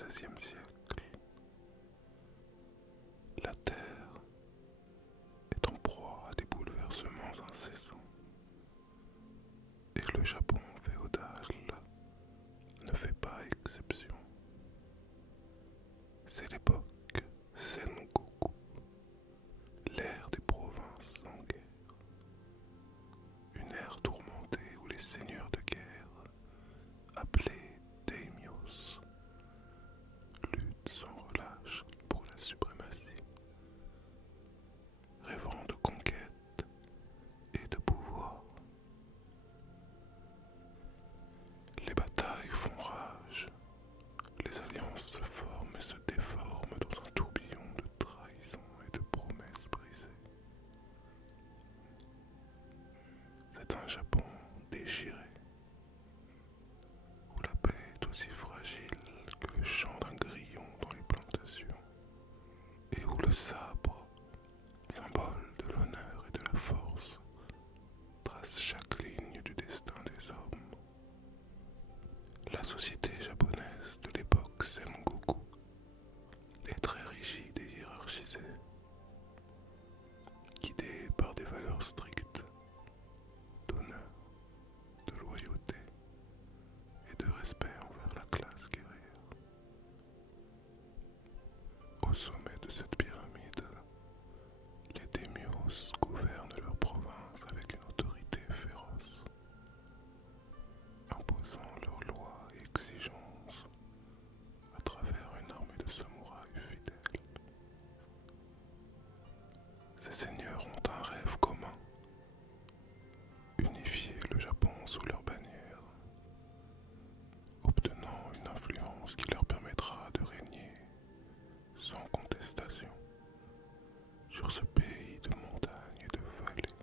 XVIe siècle, la Terre est en proie à des bouleversements incessants et le Japon féodal ne fait pas exception. C'est l'époque Sengoku, l'ère des provinces en guerre, une ère tourmentée où les seigneurs de guerre, appelés daimyos, luttent sans relâche pour la suprématie, rêvant de conquête et de pouvoir. Les batailles font rage, les alliances se forment et se déforment dans un tourbillon de trahisons et de promesses brisées. C'est un Japon déchiré, où la paix est aussi fragile que le chant d'un grillon dans les plantations, et où le sabre, symbole de l'honneur et de la force, trace chaque ligne du destin des hommes. La société japonaise de l'époque Sengoku est très rigide et hiérarchisée, guidée par des valeurs strictes d'honneur, de loyauté et de respect envers la classe guerrière. Au sommet de cette pyramide, les daimyos gouvernent leur province avec une autorité féroce, imposant leurs lois et exigences à travers une armée de samouraïs fidèles. Ces seigneurs ont un rêve commun, unifier le Japon sous leur bannière, obtenant une influence qui leur permettra de régner sans contestation sur ce pays de montagnes et de vallées.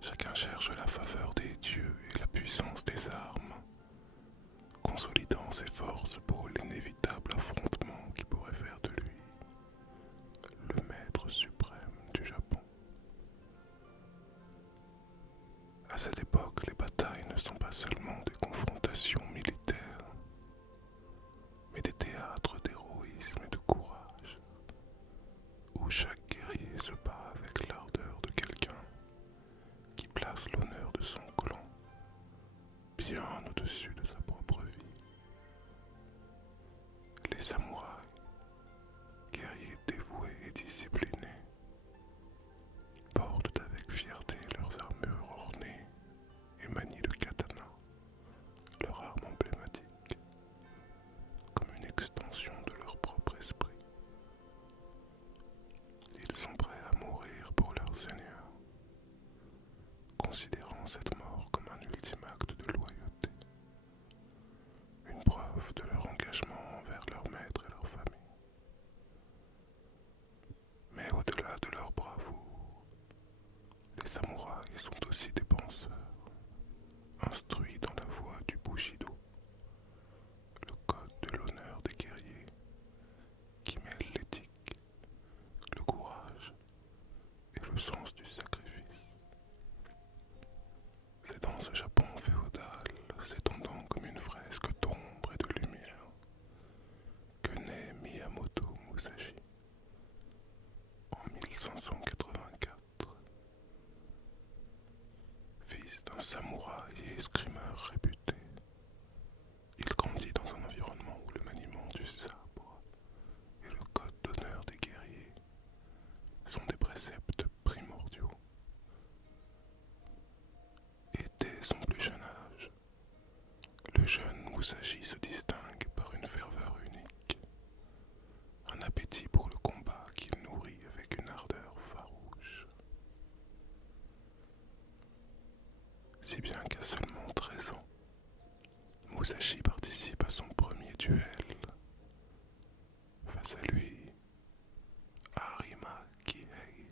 Chacun cherche la faveur des dieux et la puissance des armes, consolidant ses forces pour l'inévitable affrontement qui pourrait faire de lui le maître suprême du Japon. À cette époque, les batailles ne sont pas seulement des confrontations militaires, mais des théâtres d'héroïsme et de courage, où chaque guerrier se bat avec l'ardeur de quelqu'un qui place l'honneur de son clan bien au-dessus de sa propre vie. Les samouraïs, guerriers dévoués et disciplinés, portent avec fierté leurs armures ornées et manient le katana, leur arme emblématique, comme une extension de leur propre esprit. Ils sont prêts à mourir pour leur Seigneur, considérant cette mort comme un ultime acte de loyauté, une preuve de leur engagement envers leur maître et leur famille. Mais au-delà de leur bravoure, les samouraïs sont aussi des penseurs, instruits dans la voie du Bushido, le code de l'honneur des guerriers, qui mêle l'éthique, le courage et le sens du sacrifice. C'est dans ce Japon féodal, s'étendant comme une fresque d'ombre et de lumière, que naît Miyamoto Musashi en 1584. Fils d'un samouraï et escrimeur réputé, il grandit dans un environnement où le maniement du sabre et le code d'honneur des guerriers sont des préceptes primordiaux. Et dès son plus jeune âge, le jeune Musashi se distingue par une ferveur unique, un appétit pour le combat qu'il nourrit avec une ardeur farouche. Si bien qu'à seulement 13 ans, Musashi participe à son premier duel. Face à lui, Arima Kihei,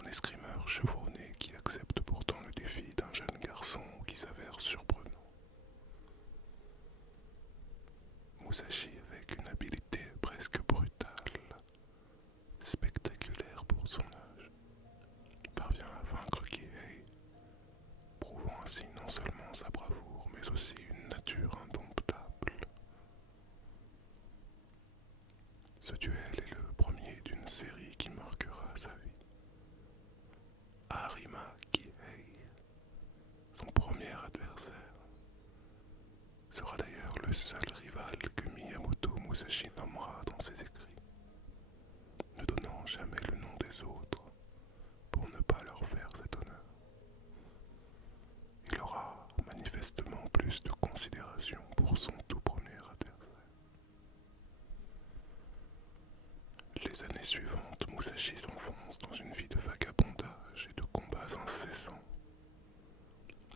un escrimeur chevronné qui accepte pourtant le défi d'un jeune garçon qui s'avère surprenant. Musashi, avec une habileté presque brutale, spectaculaire pour son âge, parvient à vaincre Kihei, prouvant ainsi non seulement sa bravoure, mais aussi une nature seul rival que Miyamoto Musashi nommera dans ses écrits, ne donnant jamais le nom des autres pour ne pas leur faire cet honneur. Il aura manifestement plus de considération pour son tout premier adversaire. Les années suivantes, Musashi s'enfonce dans une vie de vagabondage et de combats incessants.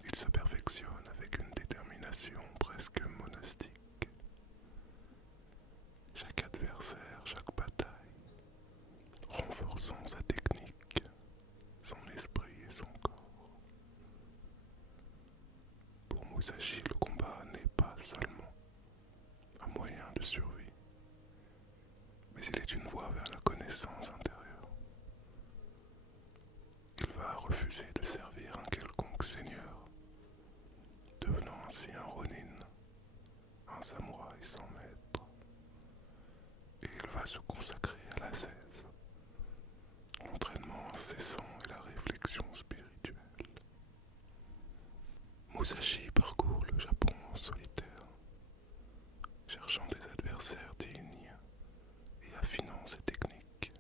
Il se perfectionne avec une détermination presque monastique. Chaque adversaire, chaque bataille, renforçant sa technique, son esprit et son corps. Pour Musashi, le combat n'est pas seulement un moyen de survie, mais il est une voie vers la connaissance intérieure. Il va refuser de servir un quelconque seigneur, devenant ainsi un ronin, un samouraï sans maître, et il va se consacrer à l'ascèse, l'entraînement incessant et la réflexion spirituelle. Musashi parcourt le Japon en solitaire, cherchant des adversaires dignes et affinant ses techniques.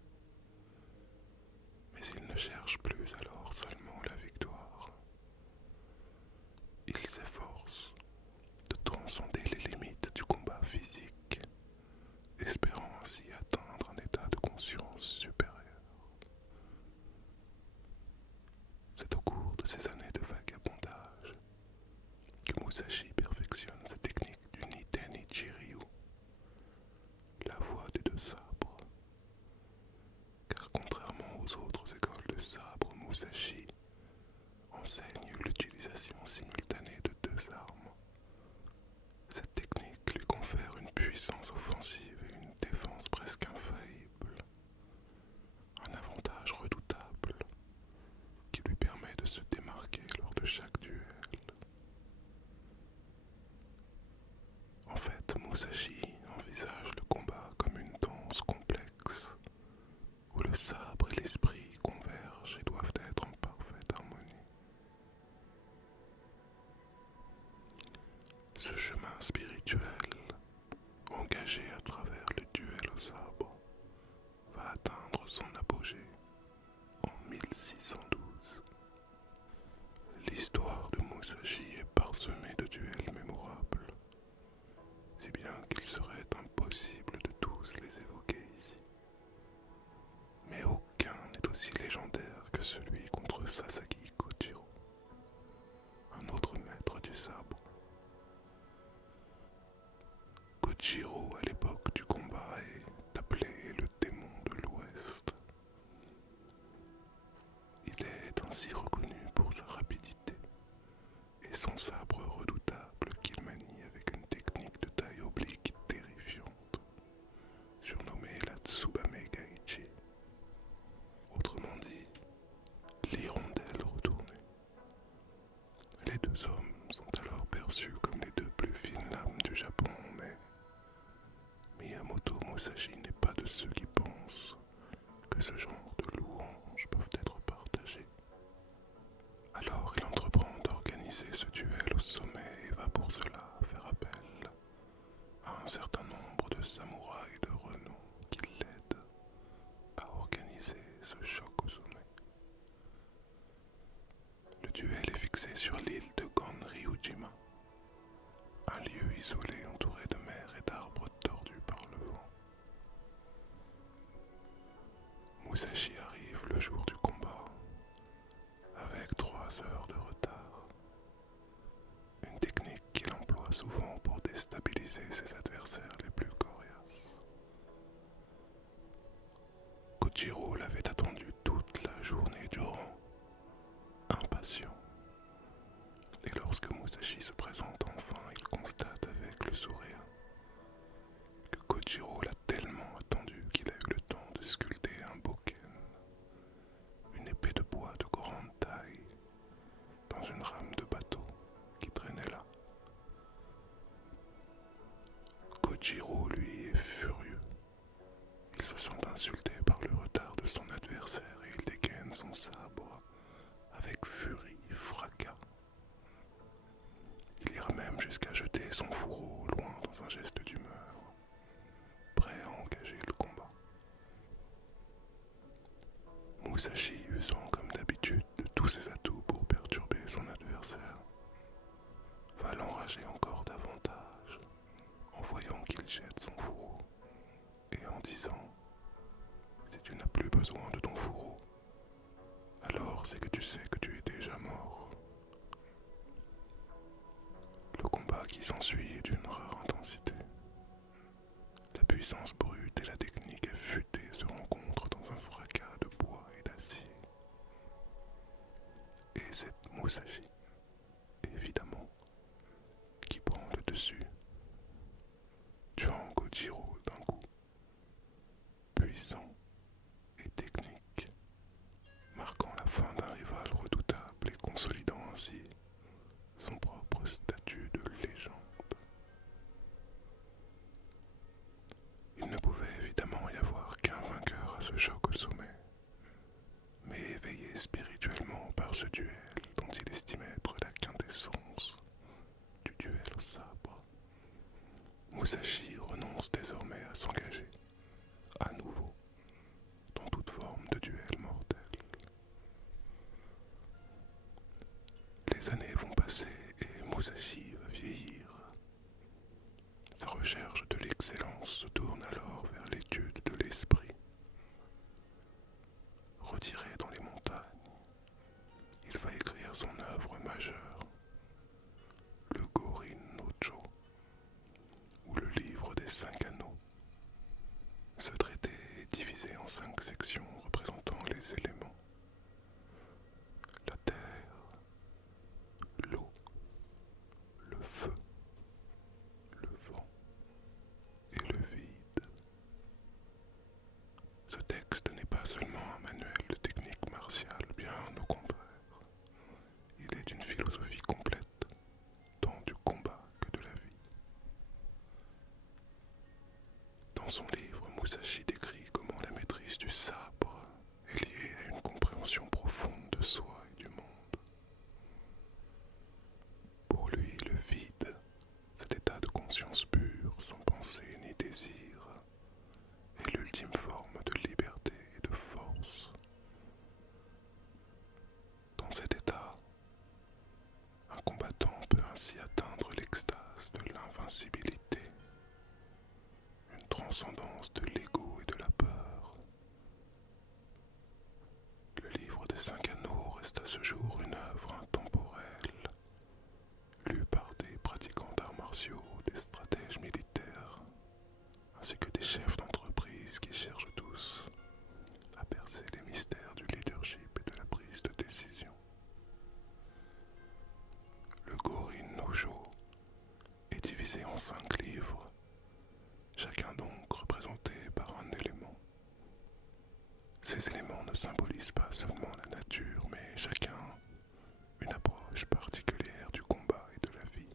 Mais il ne cherche plus alors seulement la victoire. Il s'efforce de transcender les limites du combat physique, espérant ainsi atteindre un état de conscience supérieur. C'est au cours de ces années de vagabondage que Musashi perfectionne sa technique du Niten Ichi-ryu, la voie des deux sabres. Car contrairement aux autres écoles de sabre, Musashi enseigne l'utilisation simultanée de deux armes. Cette technique lui confère une puissance offensive et une défense presque infaillible, un avantage redoutable qui lui permet de se démarquer lors de chaque duel. En fait, Musashi envisage le combat comme une danse complexe, où le sabre et l'esprit convergent et doivent être en parfaite harmonie. Ce chemin spirituel, engagé à travers le duel au sabre, va atteindre son apogée en 1612. L'histoire de Musashi est parsemée de duels mémorables, si bien qu'il serait impossible de tous les évoquer ici. Mais aucun n'est aussi légendaire que celui contre Sasaki Kojiro, un autre maître du sabre. Kojiro, à l'époque du combat, est appelé le démon de l'Ouest. Il est ainsi reconnu pour sa rapidité et son sabre redoutable qu'il manie avec une technique de taille oblique terrifiante, surnommée la Tsubame Gaichi. Autrement dit, l'hirondelle retournée. Les deux hommes sont alors perçus comme les deux plus fines lames du Japon, mais Miyamoto Musashi n'est pas de ceux qui pensent que ce genre de louanges peuvent être partagées. Alors il entreprend d'organiser ce duel au sommet et va pour cela faire appel à un certain nombre de samouraïs de renom qui l'aident à organiser ce choc au sommet. Le duel est fixé sur l'île de Ganryujima, un lieu isolé entouré de mer et d'arbres tordus par le vent. Musashi arrive le jour du combat, avec 3 heures de retard. Une technique qu'il emploie souvent pour déstabiliser ses adversaires les plus coriaces. Kojiro l'avait attendu toute la journée durant, impatient. Et lorsque Musashi se présente enfin, il constate avec le sourire que Kojiro l'a tellement attendu qu'il a eu le temps de sculpter un bokken, une épée de bois de grande taille, dans une rame de bateau qui traînait là. Kojiro, lui, est furieux. Il se sent insulté par le retard de son adversaire et il dégaine son sabre avec furie, fracas. Il ira même jusqu'à jeter son fourreau loin dans jette son fourreau et en disant « Si tu n'as plus besoin de ton fourreau, alors c'est que tu sais que tu es déjà mort. » Le combat qui s'ensuit est d'une rare intensité. La puissance brute et la technique affûtée se rencontrent dans un fracas de bois et d'acier. Et c'est Musashi, évidemment, qui prend le dessus, tuant Gojiro d'un coup, puissant et technique, marquant la fin d'un rival redoutable et consolidant ainsi son propre statut de légende. Il ne pouvait évidemment y avoir qu'un vainqueur à ce choc au sommet, mais éveillé spirituellement par ce duel dont il estimait être la quintessence du duel au sabre, Musashi renonce désormais à s'engager, à nouveau, dans toute forme de duel mortel. Les années vont passer et Musashi va vieillir. Sa recherche de l'excellence se tourne alors vers l'étude de l'esprit. Retiré dans les montagnes, il va écrire son œuvre majeure, le Gorin no Jo, ou le livre des 5 anneaux. Ce traité est divisé en 5 sections représentant les éléments: la terre, l'eau, le feu, le vent et le vide. Ce texte n'est pas seulement un manuel de technique martiale, bien au contraire. Il est d'une philosophie complète, tant du combat que de la vie. Dans son livre, Musashi décrit comment la maîtrise du sabre est liée à une compréhension profonde de soi et du monde. Pour lui, le vide, cet état de conscience pure, sans pensée ni désir, est l'ultime forme de liberté et de force. Dans cet état, un combattant peut ainsi atteindre l'extase de l'invincibilité, une transcendance de l'ego et de la peur. Le livre des 5 anneaux reste à ce jour une œuvre intemporelle, lue par des pratiquants d'arts martiaux, des stratèges militaires, ainsi que des chefs d'entreprise qui cherchent tous à percer les mystères du leadership et de la prise de décision. Le Gorin no Jo est divisé en 5 livres, chacun donc représenté par un élément. Ces éléments ne symbolisent pas seulement la nature, mais chacun une approche particulière du combat et de la vie.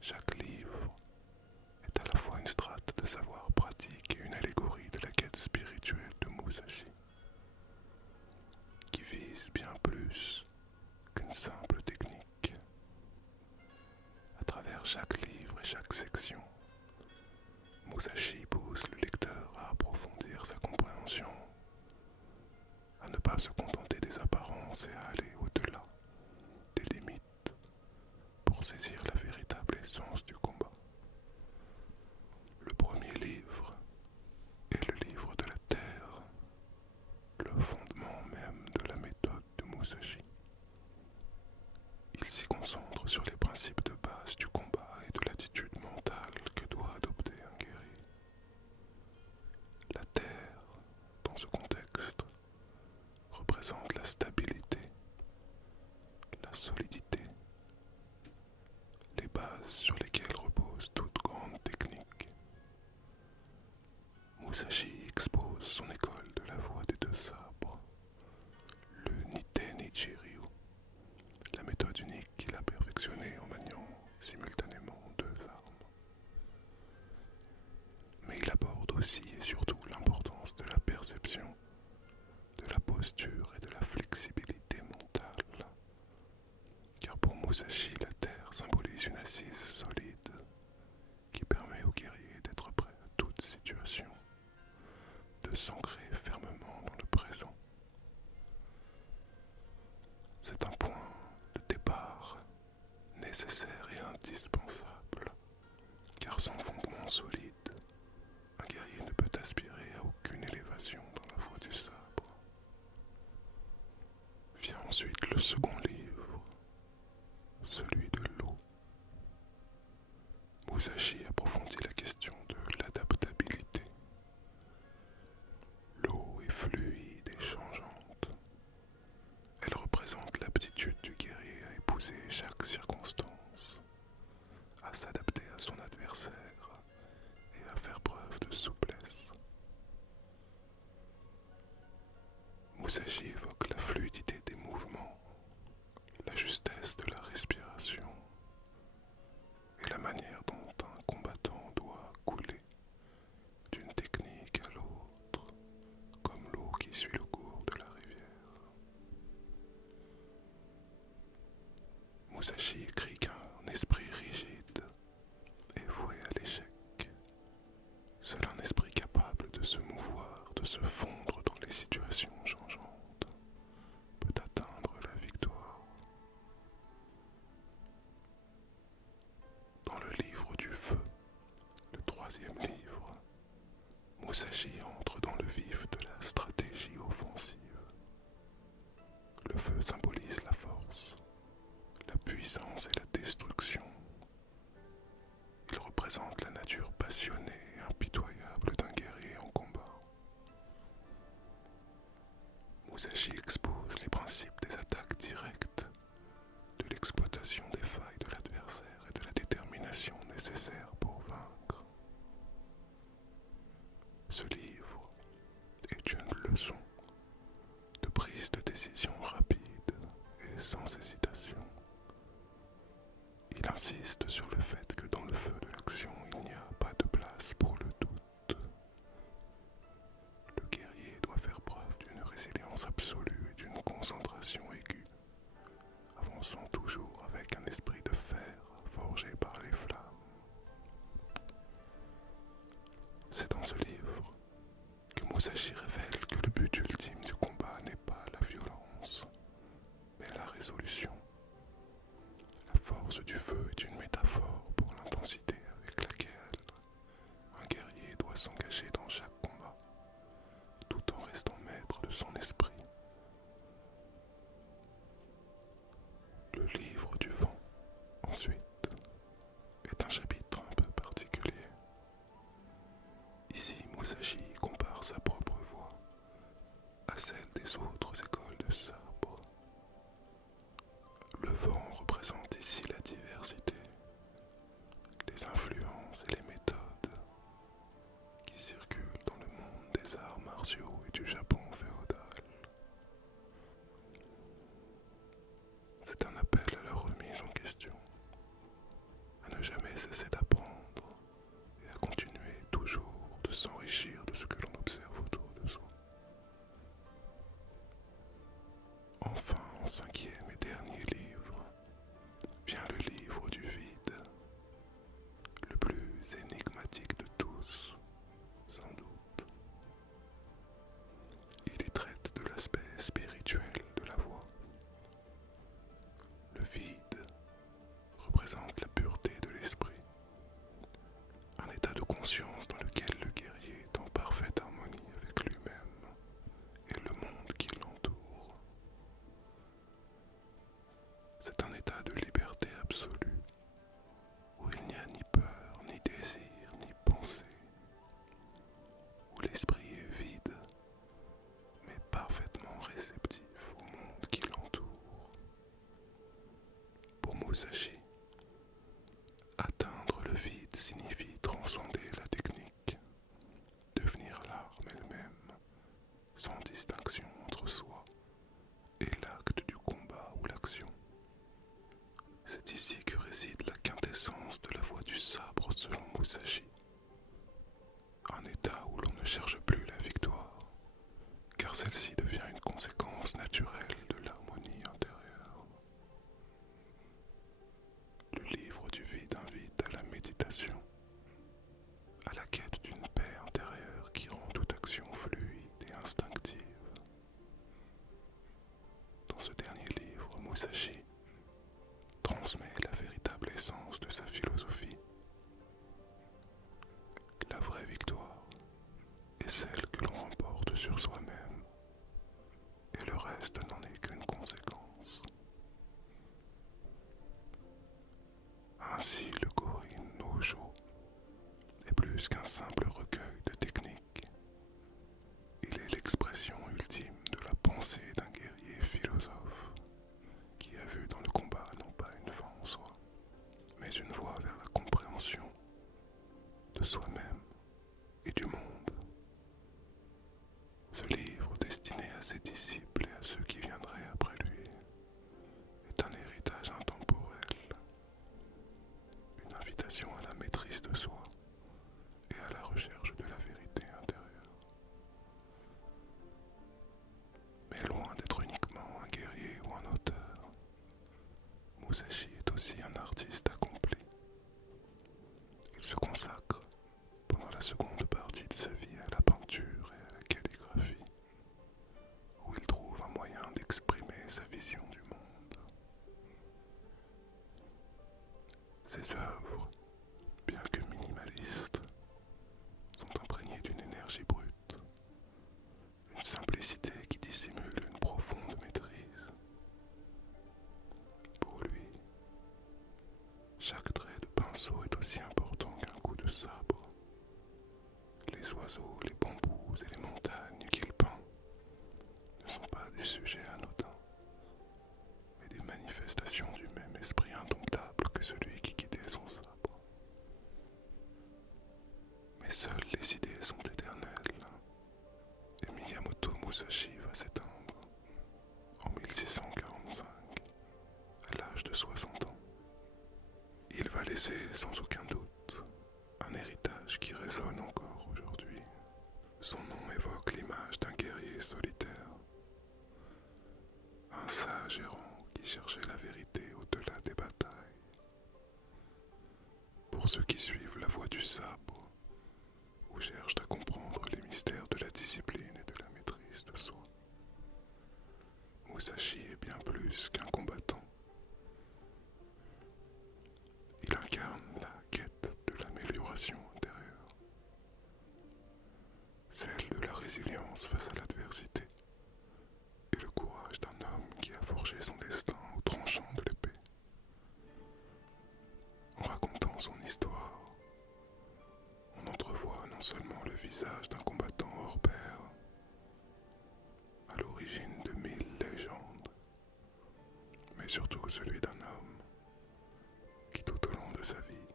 Chaque livre est à la fois une strate de savoir pratique et une allégorie de la quête spirituelle de Musashi, qui vise bien plus qu'une simple technique. À travers chaque livre et chaque section, Musashi pousse le lecteur à approfondir sa compréhension, à ne pas se contenter des apparences et à aller au-delà des limites pour saisir la véritable essence du combat. Le premier livre est le livre de la terre, le fondement même de la méthode de Musashi. Il s'y concentre sur les principes de base du combat et de l'attitude mentale que doit adopter un guerrier. La terre, dans ce contexte, représente la stabilité, la solidité, les bases sur lesquelles repose toute grande technique. Musashi expose son école de la voie des 2 sabres, le Nite-Nichi Ryu, la méthode unique qu'il a perfectionnée en maniant simultanément 2 armes. Mais il aborde aussi et surtout l'importance de la perception, de la posture et de la flexibilité mentale. Car pour Musashi, la terre symbolise une assise solide qui permet au guerrier d'être prêt à toute situation, Musashi approfondit la question de l'adaptabilité. L'eau est fluide et changeante. Elle représente l'aptitude du guerrier à épouser chaque circonstance, à s'adapter à son adversaire et à faire preuve de souplesse. Musashi évoque la fluidité des mouvements, la justesse de la respiration et la manière dont un combattant doit couler d'une technique à l'autre, comme l'eau qui suit le cours de la rivière. Musashi écrit qu'un esprit rigide est voué à l'échec. Seul un esprit capable de se mouvoir, de se fondre dans les situations changeantes, peut atteindre la victoire. Dans le livre du feu, le troisième livre, Musashi entre dans le vif de la stratégie offensive. Le feu symbolise la force, la puissance et la destruction. Il représente la nature passionnée et impitoyable d'un guerrier en combat. Musashi expose les principes des attaques directes, de l'exploitation des failles de l'adversaire et de la détermination nécessaire pour vaincre. Ce livre est une leçon de prise de décision rapide et sans hésitation. Il insiste sur le fait que dans le feu de l'action, il n'y a pas de place pour le doute. Le guerrier doit faire preuve d'une résilience absolue et d'une concentration aiguë, avançant toujours avec un esprit de fer forgé par les flammes. C'est dans ce livre que Musashi révèle que le but ultime du combat n'est pas la violence, mais la résolution. La force du feu est une métaphore pour l'intensité avec laquelle un guerrier doit s'engager dans chaque combat, tout en restant maître de son esprit. Le livre du vent, ensuite, est un chapitre un peu particulier. Ici, Musashi compare sa propre voix à celle des autres écoles de sabre. Le vent représente ici la diversité, les influences et les méthodes qui circulent de soi-même et du monde. Ce livre, destiné à ses disciples et à ceux qui viendraient après lui, est un héritage intemporel, une invitation à la maîtrise de soi et à la recherche de la vérité intérieure. Mais loin d'être uniquement un guerrier ou un auteur, Musashi est aussi un artiste accompli. Il se consacre, pendant la seconde partie de sa vie, à la peinture et à la calligraphie, où il trouve un moyen d'exprimer sa vision du monde. Ses œuvres, bien que minimalistes, sont imprégnées d'une énergie brute, une simplicité qui dissimule une profonde maîtrise. Pour lui, chaque trait de pinceau est aussi important qu'un coup de sabre. Les oiseaux, les bambous et les montagnes qu'il peint ne sont pas des sujets anodins, mais des manifestations du même esprit indomptable que celui qui guidait son sabre. Mais seules les idées sont éternelles, et Miyamoto Musashi va s'éteindre en 1645, à l'âge de 60 ans. Il va laisser sans aucun doute un héritage qui résonne encore aujourd'hui. Son nom évoque l'image d'un guerrier solitaire, un sage errant qui cherchait la vérité au-delà des batailles. Pour ceux qui suivent la voie du sabre, ou cherchent à comprendre les mystères de la discipline et de la maîtrise de soi, Musashi est bien plus qu'un combattant. Il incarne la quête de l'amélioration intérieure, celle de la résilience face à l'adversité et le courage d'un homme qui a forgé son destin au tranchant de l'épée. En racontant son histoire, on entrevoit non seulement le visage d'un combattant hors pair, à l'origine de 1000 légendes, mais surtout celui d'un homme qui tout au long de sa vie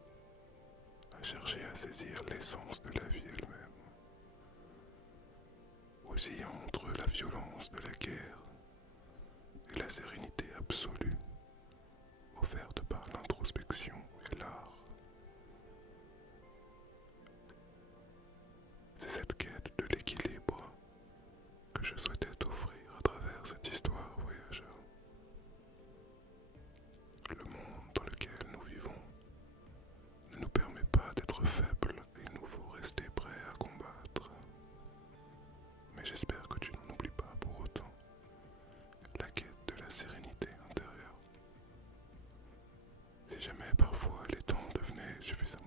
a cherché à saisir l'essence de la vie elle-même, oscillant entre la violence de la guerre et la sérénité absolue offerte par l'introspection et l'art. C'est cette quête de l'équilibre que je souhaitais t'offrir à travers cette histoire, voyageur. Le monde dans lequel nous vivons ne nous permet pas d'être faibles et il nous faut rester prêts à combattre. Mais j'espère que tu n'en oublies pas pour autant la quête de la sérénité intérieure. Si jamais parfois les temps devenaient suffisamment